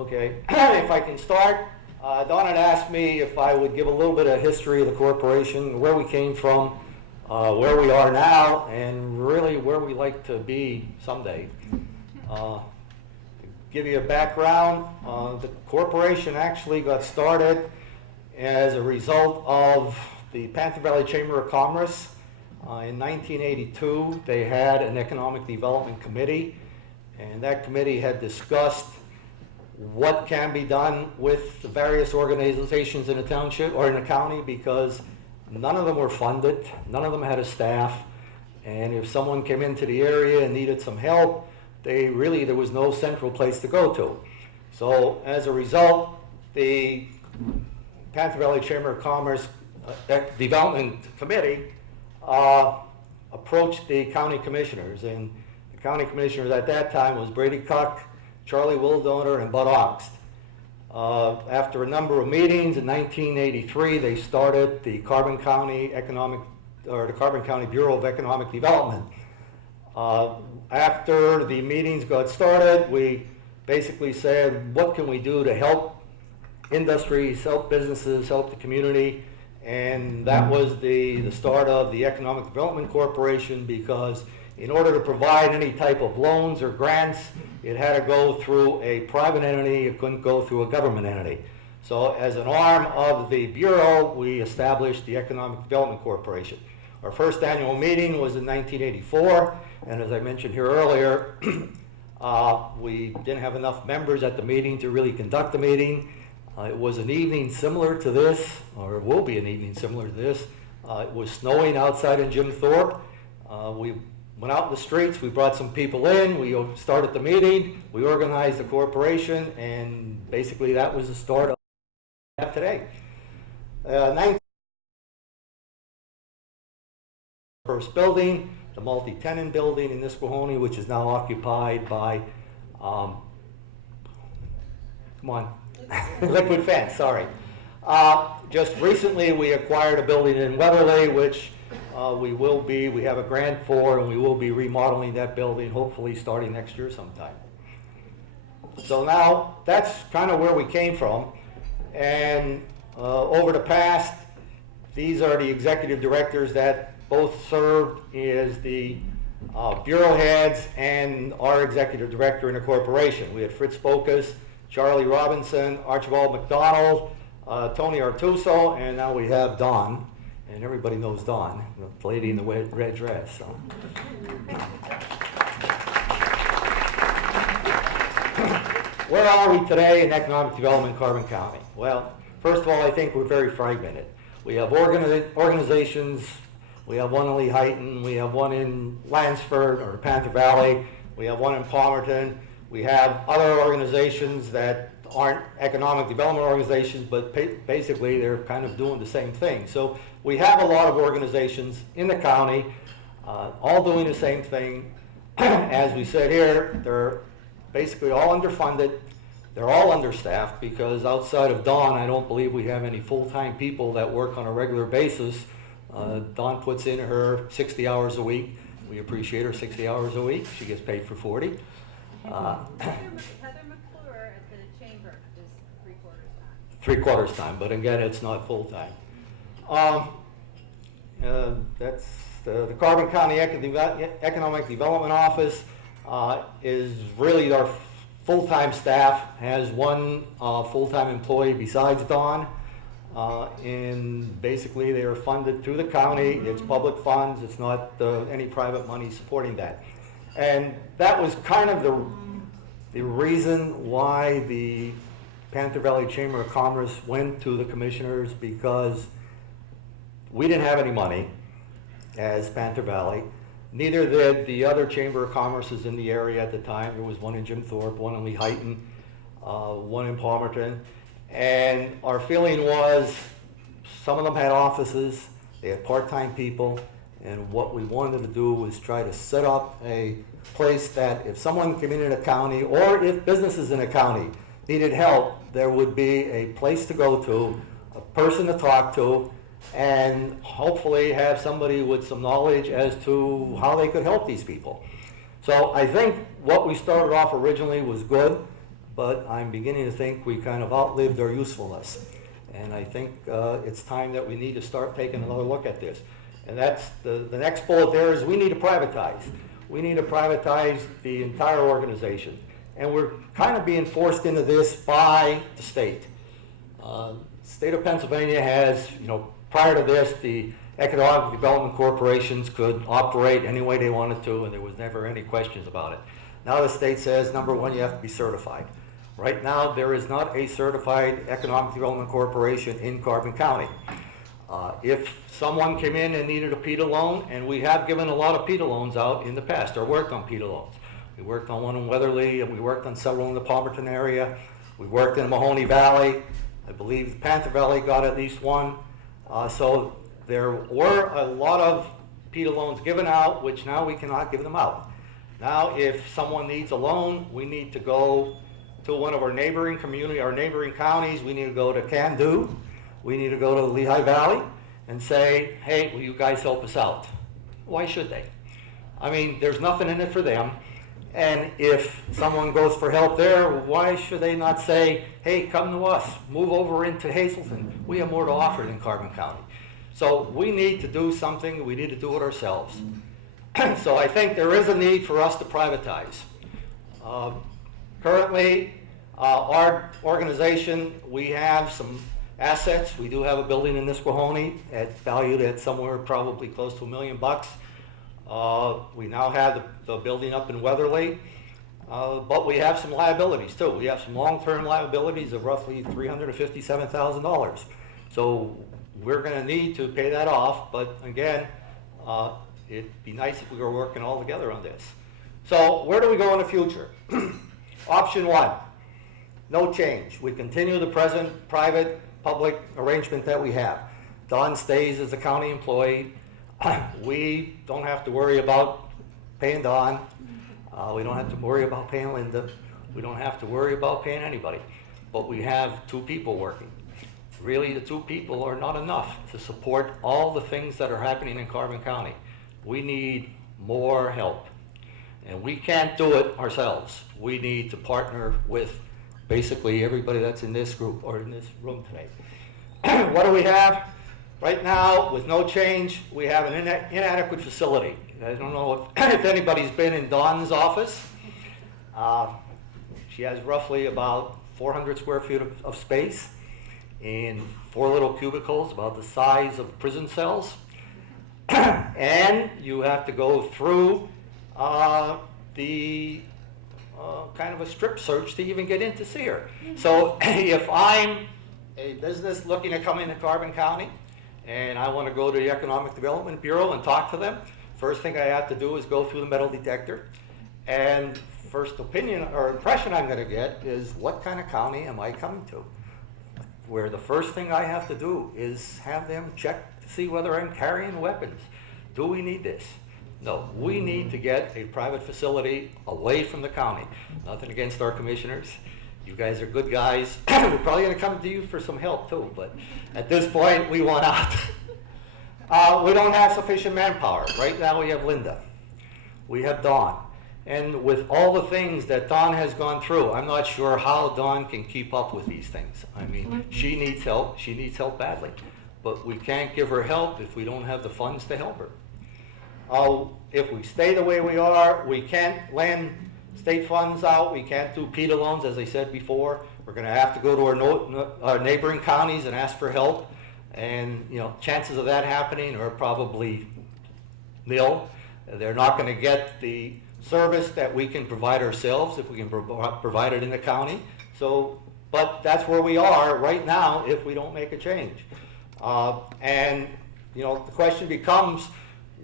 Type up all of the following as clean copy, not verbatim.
Okay, if I can start, Don had asked me if I would give a little bit of history of the corporation, where we came from, where we are now, and really where we like to be someday. To give you a background, the corporation actually got started as a result of the Panther Valley Chamber of Commerce. In 1982, they had an economic development committee, and that committee had discussed what can be done with the various organizations in the township or in the county, because none of them were funded, none of them had a staff, and if someone came into the area and needed some help, there was no central place to go to. So as a result, the Panther Valley Chamber of Commerce Development Committee approached the county commissioners, and the county commissioners at that time was Brady Cuck, Charlie Wildoner, and Bud Oxt. After a number of meetings in 1983, they started the Carbon County Bureau of Economic Development. After the meetings got started, we basically said, what can we do to help industries, help businesses, help the community? And that was the start of the Economic Development Corporation, because in order to provide any type of loans or grants, it had to go through a private entity. It couldn't go through a government entity. So as an arm of the Bureau, we established the Economic Development Corporation. Our first annual meeting was in 1984, and as I mentioned here earlier, we didn't have enough members at the meeting to really conduct the meeting. It was an evening similar to this, or it will be an evening similar to this. It was snowing outside in Jim Thorpe. We went out in the streets, we brought some people in, we started the meeting, we organized the corporation, and basically that was the start of what we have today. First building, the multi-tenant building in Nisquohoning, which is now occupied by, Liquid Fence, sorry. Just recently we acquired a building in Weatherly, which we have a grant for, and we will be remodeling that building, hopefully starting next year sometime. So now, that's kind of where we came from, and over the past, these are the executive directors that both served as the bureau heads and our executive director in the corporation. We had Fritz Bocas, Charlie Robinson, Archibald McDonald, Tony Artuso, and now we have Dawn. And everybody knows Dawn, the lady in the red dress. So. Where are we today in economic development in Carbon County? Well, first of all, I think we're very fragmented. We have organizations. We have one in Lehighton. We have one in Lansford or Panther Valley. We have one in Palmerton. We have other organizations that aren't economic development organizations, but basically they're kind of doing the same thing. So we have a lot of organizations in the county, all doing the same thing. As we said here, they're basically all underfunded. They're all understaffed, because outside of Dawn, I don't believe we have any full-time people that work on a regular basis. Dawn puts in her 60 hours a week. We appreciate her 60 hours a week. She gets paid for 40. Three-quarters time, but again, it's not full-time. That's the Carbon County Economic Development Office is really our full-time staff, has one full-time employee besides Dawn, and basically they are funded through the county. It's public funds. It's not any private money supporting that. And that was kind of the reason why the Panther Valley Chamber of Commerce went to the commissioners, because we didn't have any money as Panther Valley. Neither did the other Chamber of Commerces in the area at the time. There was one in Jim Thorpe, one in Lehighton, one in Palmerton. And our feeling was some of them had offices, they had part-time people, and what we wanted to do was try to set up a place that if someone came in a county, or if businesses in a county needed help, there would be a place to go to, a person to talk to, and hopefully have somebody with some knowledge as to how they could help these people. So I think what we started off originally was good. but I'm beginning to think we kind of outlived their usefulness. And I think it's time that we need to start taking another look at this. And that's the next bullet there is we need to privatize. We need to privatize the entire organization. And we're kind of being forced into this by the state. State of Pennsylvania has, prior to this, the economic development corporations could operate any way they wanted to, and there was never any questions about it. Now the state says, number one, you have to be certified. Right now, there is not a certified economic development corporation in Carbon County. If someone came in and needed a PETA loan, and we have given a lot of PETA loans out in the past, or worked on PETA loans. We worked on one in Weatherly, and we worked on several in the Palmerton area. We worked in Mahoney Valley. I believe Panther Valley got at least one. So there were a lot of PETA loans given out, which now we cannot give them out. Now, if someone needs a loan, we need to go to one of our neighboring counties. We need to go to Can-Do. We need to go to Lehigh Valley and say, hey, will you guys help us out? Why should they? I mean, there's nothing in it for them. And if someone goes for help there, why should they not say, hey, come to us, move over into Hazleton. We have more to offer than Carbon County. So we need to do something. We need to do it ourselves. So I think there is a need for us to privatize. Currently, our organization, we have some assets. We do have a building in Nisquohoning valued at somewhere probably close to $1 million. We now have the building up in Weatherly, but we have some liabilities too. We have some long-term liabilities of roughly $357,000. So we're going to need to pay that off, but again, it'd be nice if we were working all together on this. So where do we go in the future? Option one, no change. We continue the present private-public arrangement that we have. Don stays as a county employee. We don't have to worry about paying Don. We don't have to worry about paying Linda. We don't have to worry about paying anybody. But we have two people working. Really, the two people are not enough to support all the things that are happening in Carbon County. We need more help. And we can't do it ourselves. We need to partner with basically everybody that's in this group or in this room today. What do we have? Right now, with no change, we have an inadequate facility. I don't know if anybody's been in Dawn's office. She has roughly about 400 square feet of space in 4 little cubicles, about the size of prison cells. And you have to go through the kind of a strip search to even get in to see her. So if I'm a business looking to come into Carbon County, and I want to go to the Economic Development Bureau and talk to them, first thing I have to do is go through the metal detector. And first opinion or impression I'm going to get is, what kind of county am I coming to? Where the first thing I have to do is have them check to see whether I'm carrying weapons. Do we need this? No, we need to get a private facility away from the county. Nothing against our commissioners. You guys are good guys. We're probably going to come to you for some help too, but at this point, we want out. We don't have sufficient manpower. Right now, we have Linda. We have Dawn. And with all the things that Dawn has gone through, I'm not sure how Dawn can keep up with these things. I mean, she needs help. She needs help badly. But we can't give her help if we don't have the funds to help her. If we stay the way we are, we can't lend state funds out. We can't do PETA loans, as I said before. We're going to have to go to our neighboring counties and ask for help. And, chances of that happening are probably nil. They're not going to get the service that we can provide ourselves if we can provide it in the county. So, but that's where we are right now if we don't make a change. And, the question becomes,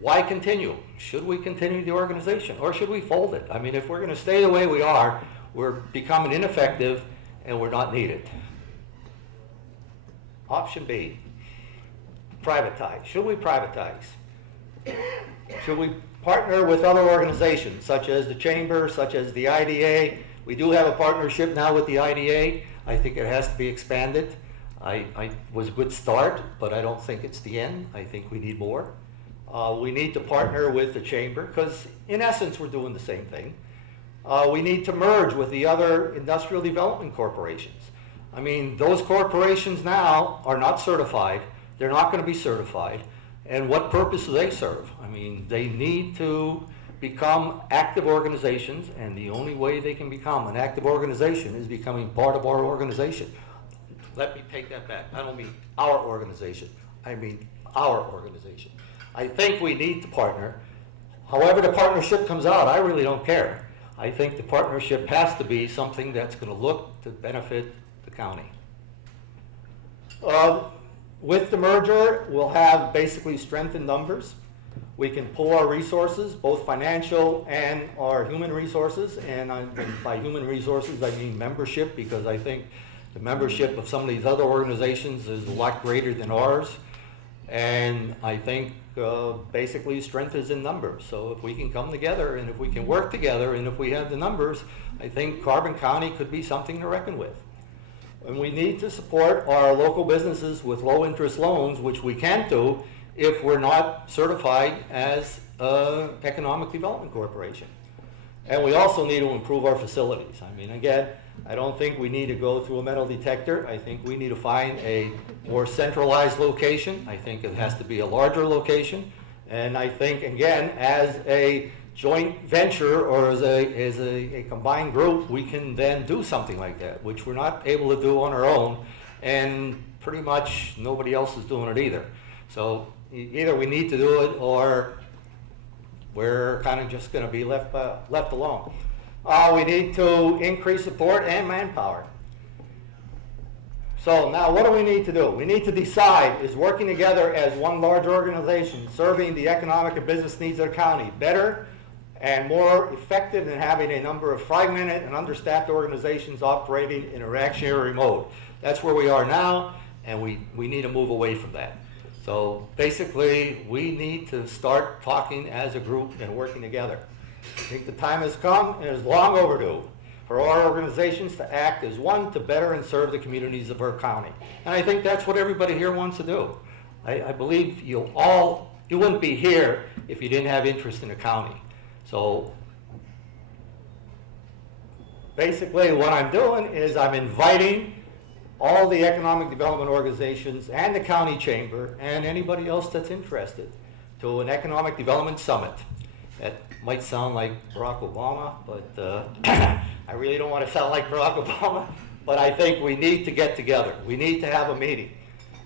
why continue? Should we continue the organization or should we fold it? I mean, if we're going to stay the way we are, we're becoming ineffective and we're not needed. Option B, privatize. Should we privatize? Should we partner with other organizations such as the Chamber, such as the IDA? We do have a partnership now with the IDA. I think it has to be expanded. I was a good start, but I don't think it's the end. I think we need more. We need to partner with the Chamber because, in essence, we're doing the same thing. We need to merge with the other industrial development corporations. I mean, those corporations now are not certified. They're not going to be certified. And what purpose do they serve? I mean, they need to become active organizations, and the only way they can become an active organization is becoming part of our organization. Let me take that back. I don't mean our organization. I mean our organization. I think we need to partner. However the partnership comes out, I really don't care. I think the partnership has to be something that's going to look to benefit the county. With the merger, we'll have basically strength in numbers. We can pull our resources, both financial and our human resources, and by human resources I mean membership, because I think the membership of some of these other organizations is a lot greater than ours. And I think basically strength is in numbers. So if we can come together and if we can work together and if we have the numbers, I think Carbon County could be something to reckon with. And we need to support our local businesses with low interest loans, which we can't do if we're not certified as an economic development corporation. And we also need to improve our facilities. I mean, again, I don't think we need to go through a metal detector. I think we need to find a more centralized location. I think it has to be a larger location. And I think, again, as a joint venture or as a combined group, we can then do something like that, which we're not able to do on our own. And pretty much nobody else is doing it either. So either we need to do it or we're kind of just going to be left alone. We need to increase support and manpower. So now what do we need to do? We need to decide, is working together as one large organization serving the economic and business needs of the county better and more effective than having a number of fragmented and understaffed organizations operating in a reactionary mode? That's where we are now, and we need to move away from that. So basically, we need to start talking as a group and working together. I think the time has come, and is long overdue, for our organizations to act as one to better and serve the communities of our county. And I think that's what everybody here wants to do. I believe you wouldn't be here if you didn't have interest in the county. So basically what I'm doing is I'm inviting all the economic development organizations and the county chamber and anybody else that's interested to an economic development summit. That might sound like Barack Obama, but I really don't want to sound like Barack Obama, but I think we need to get together. We need to have a meeting.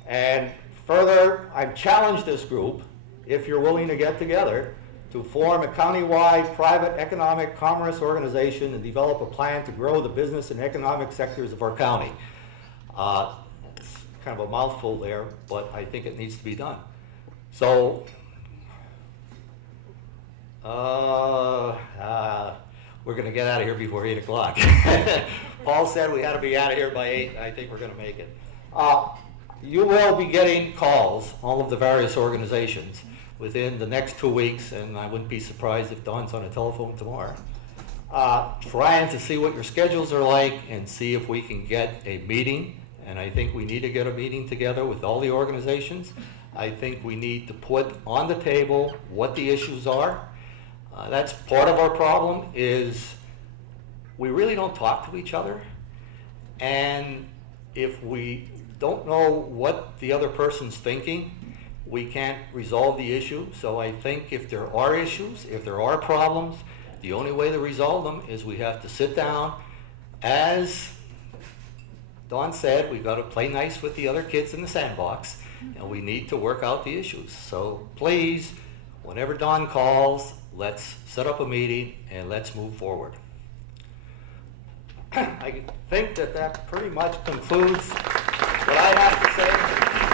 And further, I've challenged this group, if you're willing to get together, to form a countywide private economic commerce organization and develop a plan to grow the business and economic sectors of our county. It's kind of a mouthful there, but I think it needs to be done. So, we're going to get out of here before 8 o'clock. Paul said we had to be out of here by 8. I think we're going to make it. You will be getting calls, all of the various organizations, within the next 2 weeks, and I wouldn't be surprised if Don's on the telephone tomorrow, trying to see what your schedules are like and see if we can get a meeting. And I think we need to get a meeting together with all the organizations. I think we need to put on the table what the issues are. That's part of our problem, is we really don't talk to each other. And if we don't know what the other person's thinking, we can't resolve the issue. So I think if there are issues, if there are problems, the only way to resolve them is we have to sit down. As Don said, we've got to play nice with the other kids in the sandbox, and we need to work out the issues. So please, whenever Don calls, let's set up a meeting and let's move forward. I think that pretty much concludes what I have to say.